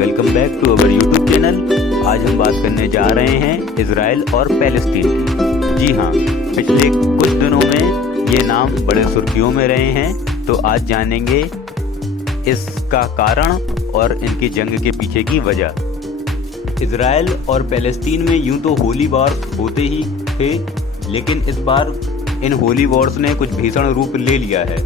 Welcome back to our YouTube channel. आज हम बात करने जा रहे हैं इजराइल और पैलेस्टीन की। जी हाँ, पिछले कुछ दिनों में ये नाम बड़े सुर्खियों में रहे हैं, तो आज जानेंगे इसका कारण और इनकी जंग के पीछे की वजह। इजराइल और पैलेस्टीन में यूं तो होली वॉर्स होते ही थे, लेकिन इस बार इन होली वॉर्स ने कुछ भीषण रूप ले लिया है।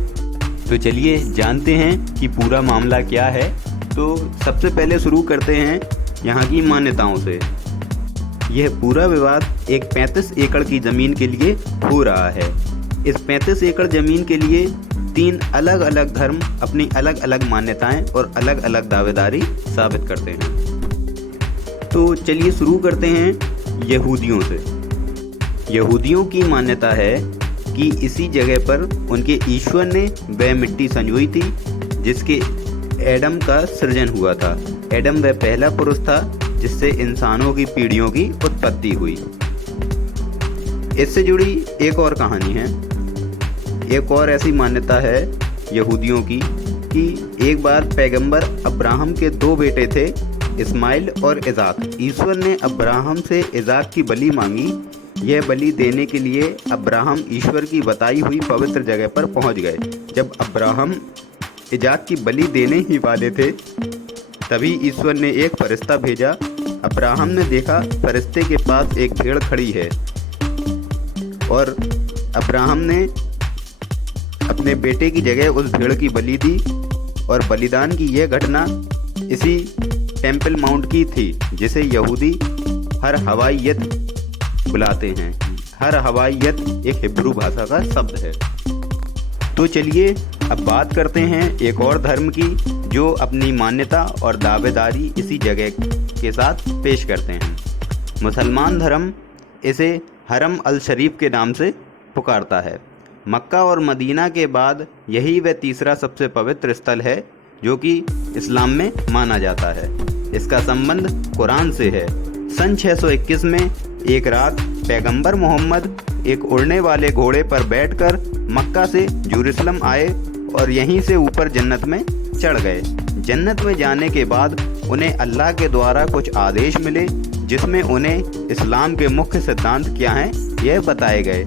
तो चलिए जानते हैं कि पूरा मामला क्या है। तो सबसे पहले शुरू करते हैं यहाँ की मान्यताओं से। यह पूरा विवाद एक 35 एकड़ की ज़मीन के लिए हो रहा है। इस 35 एकड़ ज़मीन के लिए 3 अलग अलग धर्म अपनी अलग अलग मान्यताएं और अलग अलग दावेदारी साबित करते हैं। तो चलिए शुरू करते हैं यहूदियों से। यहूदियों की मान्यता है कि इसी जगह पर उनके ईश्वर ने वह मिट्टी संजोई थी जिसके एडम का सृजन हुआ था। एडम वह पहला पुरुष था जिससे इंसानों की पीढ़ियों की उत्पत्ति हुई। इससे जुड़ी एक और कहानी है। एक और ऐसी मान्यता है यहूदियों की कि एक बार पैगंबर अब्राहम के 2 बेटे थे, इस्माइल और इज़ाक। ईश्वर ने अब्राहम से इज़ाक की बलि मांगी। यह बलि देने के लिए अब्राहम ईश्वर की बताई हुई पवित्र जगह पर पहुंच गए। जब अब्राहम इज़ाक की बलि देने ही वाले थे, तभी ईश्वर ने एक फरिश्ता भेजा। अब्राहम ने देखा फरिश्ते के पास एक भेड़ खड़ी है और अब्राहम ने अपने बेटे की जगह उस भेड़ की बलि दी। और बलिदान की यह घटना इसी टेम्पल माउंट की थी, जिसे यहूदी हर हवाइयत बुलाते हैं। हर हवाइयत एक हिब्रू भाषा का शब्द है। तो चलिए अब बात करते हैं एक और धर्म की जो अपनी मान्यता और दावेदारी इसी जगह के साथ पेश करते हैं। मुसलमान धर्म इसे हरम अल शरीफ के नाम से पुकारता है। मक्का और मदीना के बाद यही वह तीसरा सबसे पवित्र स्थल है जो कि इस्लाम में माना जाता है। इसका संबंध कुरान से है। सन 621 में एक रात पैगंबर मोहम्मद एक उड़ने वाले घोड़े पर बैठकर मक्का से जेरूसलम आए और यहीं से ऊपर जन्नत में चढ़ गए। जन्नत में जाने के बाद उन्हें अल्लाह के द्वारा कुछ आदेश मिले जिसमें उन्हें इस्लाम के मुख्य सिद्धांत क्या हैं यह बताए गए।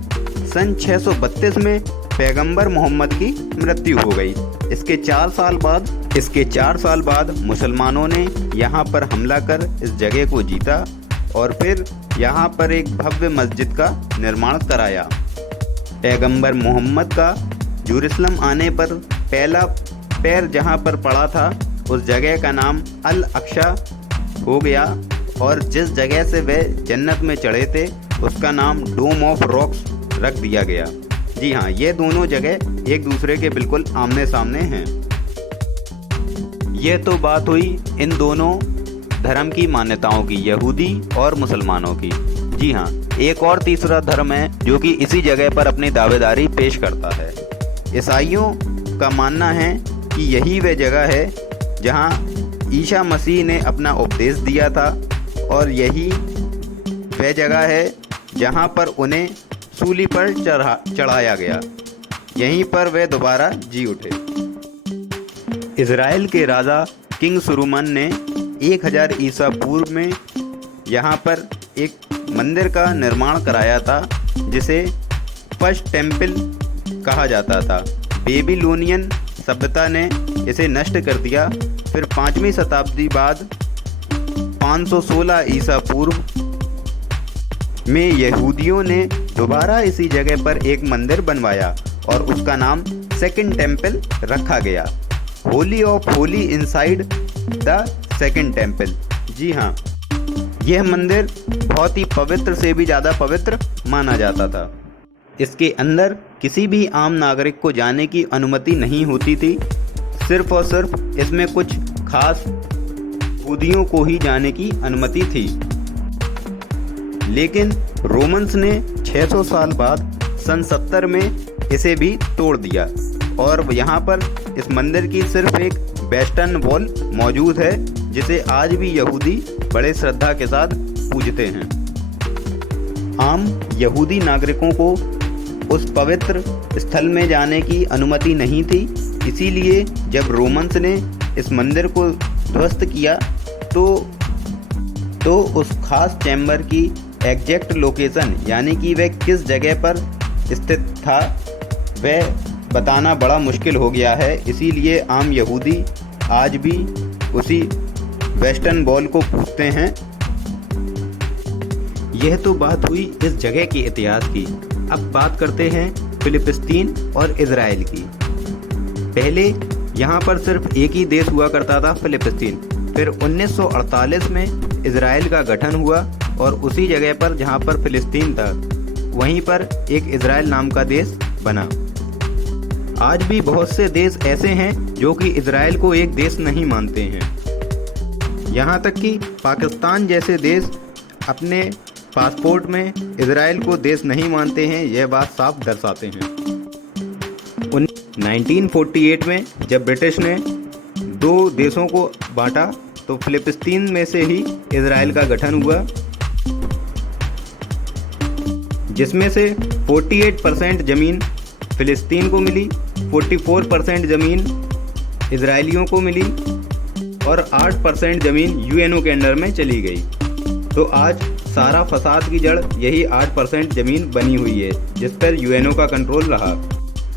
सन 632 में पैगंबर मोहम्मद की मृत्यु हो गई। इसके 4 साल बाद मुसलमानों ने यहाँ पर हमला कर इस जगह को जीता और फिर यहाँ पर एक भव्य मस्जिद का निर्माण कराया। पैगंबर मोहम्मद का जेरूसलम आने पर पहला पैर जहाँ पर पड़ा था उस जगह का नाम अल अक्सा हो गया और जिस जगह से वे जन्नत में चढ़े थे उसका नाम डोम ऑफ रॉक्स रख दिया गया। जी हाँ, ये दोनों जगह एक दूसरे के बिल्कुल आमने सामने हैं। यह तो बात हुई इन दोनों धर्म की मान्यताओं की, यहूदी और मुसलमानों की। जी हाँ, एक और तीसरा धर्म है जो कि इसी जगह पर अपनी दावेदारी पेश करता है। ईसाइयों का मानना है कि यही वह जगह है जहाँ ईसा मसीह ने अपना उपदेश दिया था और यही वह जगह है जहाँ पर उन्हें सूली पर चढ़ाया गया। यहीं पर वे दोबारा जी उठे। इजराइल के राजा किंग सुलेमान ने 1000 ईसा पूर्व में यहाँ पर एक मंदिर का निर्माण कराया था जिसे फर्स्ट टेम्पल कहा जाता था। बेबीलोनियन सभ्यता ने इसे नष्ट कर दिया। फिर 5वीं शताब्दी बाद 516 ईसा पूर्व में यहूदियों ने दोबारा इसी जगह पर एक मंदिर बनवाया और उसका नाम सेकंड टेम्पल रखा गया। Holy of holy inside the second temple. जी हाँ, यह मंदिर बहुत ही पवित्र से भी ज़्यादा पवित्र माना जाता था। इसके अंदर किसी भी आम नागरिक को जाने की अनुमति नहीं होती थी। सिर्फ और सिर्फ इसमें कुछ खास यहूदियों को ही जाने की अनुमति थी। लेकिन रोमन्स ने 600 साल बाद सन 70 में इसे भी तोड़ दिया और यहाँ पर इस मंदिर की सिर्फ एक वेस्टर्न वॉल मौजूद है जिसे आज भी यहूदी बड़े श्रद्धा के साथ पूजते हैं। आम यहूदी नागरिकों को उस पवित्र स्थल में जाने की अनुमति नहीं थी। इसीलिए जब रोमन्स ने इस मंदिर को ध्वस्त किया तो उस खास चैम्बर की एग्जैक्ट लोकेशन यानी कि वह किस जगह पर स्थित था वह बताना बड़ा मुश्किल हो गया है। इसीलिए आम यहूदी आज भी उसी वेस्टर्न वॉल को पूछते हैं। यह तो बात हुई इस जगह के इतिहास की। अब बात करते हैं फिलिस्तीन और इजराइल की। पहले यहाँ पर सिर्फ एक ही देश हुआ करता था, फिलिस्तीन। फिर 1948 में इजराइल का गठन हुआ और उसी जगह पर जहाँ पर फिलिस्तीन था वहीं पर एक इजराइल नाम का देश बना। आज भी बहुत से देश ऐसे हैं जो कि इजराइल को एक देश नहीं मानते हैं। यहाँ तक कि पाकिस्तान जैसे देश अपने पासपोर्ट में इजराइल को देश नहीं मानते हैं, यह बात साफ दर्शाते हैं। 1948 में जब ब्रिटिश ने दो देशों को बांटा तो फिलिस्तीन में से ही इजराइल का गठन हुआ, जिसमें से 48% ज़मीन फिलिस्तीन को मिली, 44% ज़मीन इजरायलियों को मिली और 8% ज़मीन यूएनओ के अंडर में चली गई। तो आज सारा फसाद की जड़ यही 8% ज़मीन बनी हुई है जिस पर यूएनओ का कंट्रोल रहा।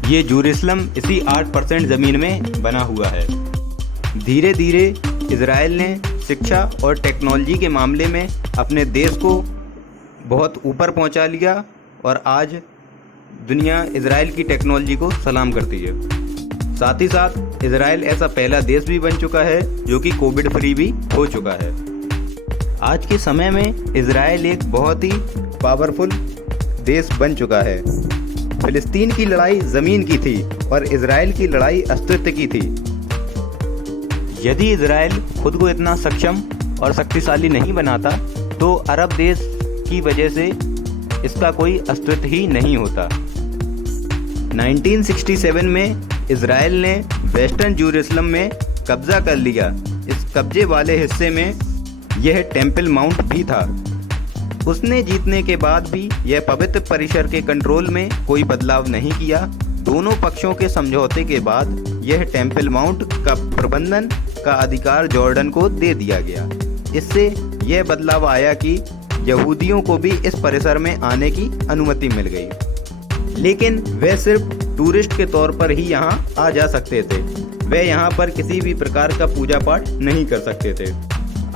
ये जेरूसलम इसी 8% ज़मीन में बना हुआ है। धीरे धीरे इजराइल ने शिक्षा और टेक्नोलॉजी के मामले में अपने देश को बहुत ऊपर पहुंचा लिया और आज दुनिया इजराइल की टेक्नोलॉजी को सलाम करती है। साथ ही साथ इजराइल ऐसा पहला देश भी बन चुका है जो कि कोविड फ्री भी हो चुका है। आज के समय में इजराइल एक बहुत ही पावरफुल देश बन चुका है। फिलिस्तीन की लड़ाई ज़मीन की थी और इजराइल की लड़ाई अस्तित्व की थी। यदि इजराइल खुद को इतना सक्षम और शक्तिशाली नहीं बनाता तो अरब देश की वजह से इसका कोई अस्तित्व ही नहीं होता। 1967 में इजराइल ने वेस्टर्न जेरूसलम में कब्जा कर लिया। इस कब्जे वाले हिस्से में यह टेम्पल माउंट भी था। उसने जीतने के बाद भी यह पवित्र परिसर के कंट्रोल में कोई बदलाव नहीं किया। दोनों पक्षों के समझौते के बाद यह टेम्पल माउंट का प्रबंधन का अधिकार जॉर्डन को दे दिया गया। इससे यह बदलाव आया कि यहूदियों को भी इस परिसर में आने की अनुमति मिल गई, लेकिन वे सिर्फ टूरिस्ट के तौर पर ही यहाँ आ जा सकते थे। वे यहाँ पर किसी भी प्रकार का पूजा पाठ नहीं कर सकते थे।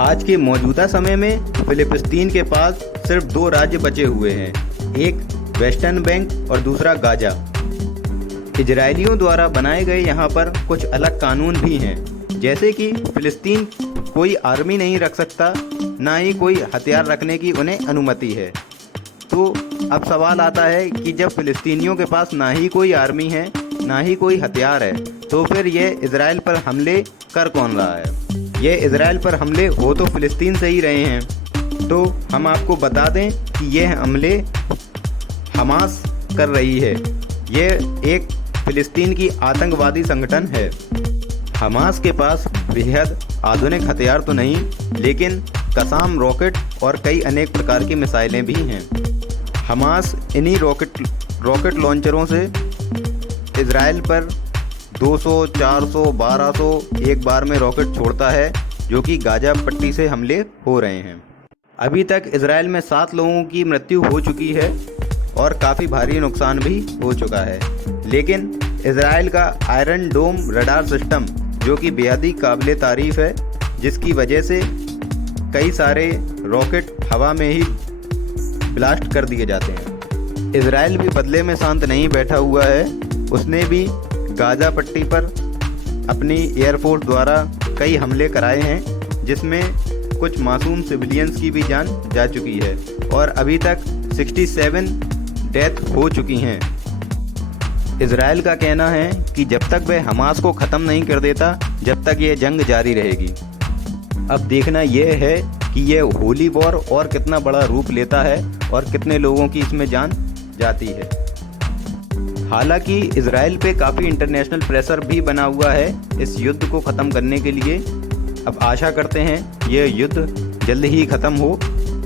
आज के मौजूदा समय में फिलिस्तीन के पास सिर्फ दो राज्य बचे हुए हैं, एक वेस्टर्न बैंक और दूसरा गाजा। इजरायलियों द्वारा बनाए गए यहाँ पर कुछ अलग कानून भी हैं, जैसे कि फिलिस्तीन कोई आर्मी नहीं रख सकता, ना ही कोई हथियार रखने की उन्हें अनुमति है। तो अब सवाल आता है कि जब फिलिस्तीनियों के पास ना ही कोई आर्मी है ना ही कोई हथियार है तो फिर ये इजराइल पर हमले कर कौन रहा है? ये इजराइल पर हमले हो तो फिलिस्तीन से ही रहे हैं। तो हम आपको बता दें कि यह हमले हमास कर रही है। ये एक फिलिस्तीन की आतंकवादी संगठन है। हमास के पास बेहद आधुनिक हथियार तो नहीं, लेकिन कसाम रॉकेट और कई अनेक प्रकार की मिसाइलें भी हैं। हमास इन्हीं रॉकेट लॉन्चरों से इजराइल पर 200, 400, 1200 एक बार में रॉकेट छोड़ता है, जो कि गाजा पट्टी से हमले हो रहे हैं। अभी तक इजराइल में 7 लोगों की मृत्यु हो चुकी है और काफ़ी भारी नुकसान भी हो चुका है। लेकिन इजराइल का आयरन डोम रडार सिस्टम, जो कि बेहद ही काबिल तारीफ़ है, जिसकी वजह से कई सारे रॉकेट हवा में ही ब्लास्ट कर दिए जाते हैं। इजराइल भी बदले में शांत नहीं बैठा हुआ है। उसने भी गाजा पट्टी पर अपनी एयरफोर्स द्वारा कई हमले कराए हैं, जिसमें कुछ मासूम सिविलियंस की भी जान जा चुकी है और अभी तक 67 डेथ हो चुकी हैं। इजराइल का कहना है कि जब तक वह हमास को ख़त्म नहीं कर देता, जब तक ये जंग जारी रहेगी। अब देखना यह है कि यह होली वॉर और कितना बड़ा रूप लेता है और कितने लोगों की इसमें जान जाती है। हालांकि इजराइल पे काफ़ी इंटरनेशनल प्रेशर भी बना हुआ है इस युद्ध को ख़त्म करने के लिए। अब आशा करते हैं यह युद्ध जल्द ही ख़त्म हो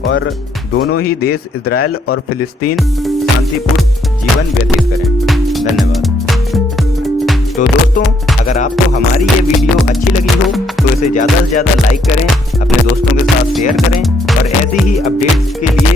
और दोनों ही देश इजराइल और फिलिस्तीन शांतिपूर्ण जीवन व्यतीत करें। धन्यवाद। तो दोस्तों, अगर आपको हमारी ये वीडियो अच्छी लगी हो तो इसे ज़्यादा से ज़्यादा लाइक करें, अपने दोस्तों के साथ शेयर करें और ऐसी ही अपडेट्स के लिए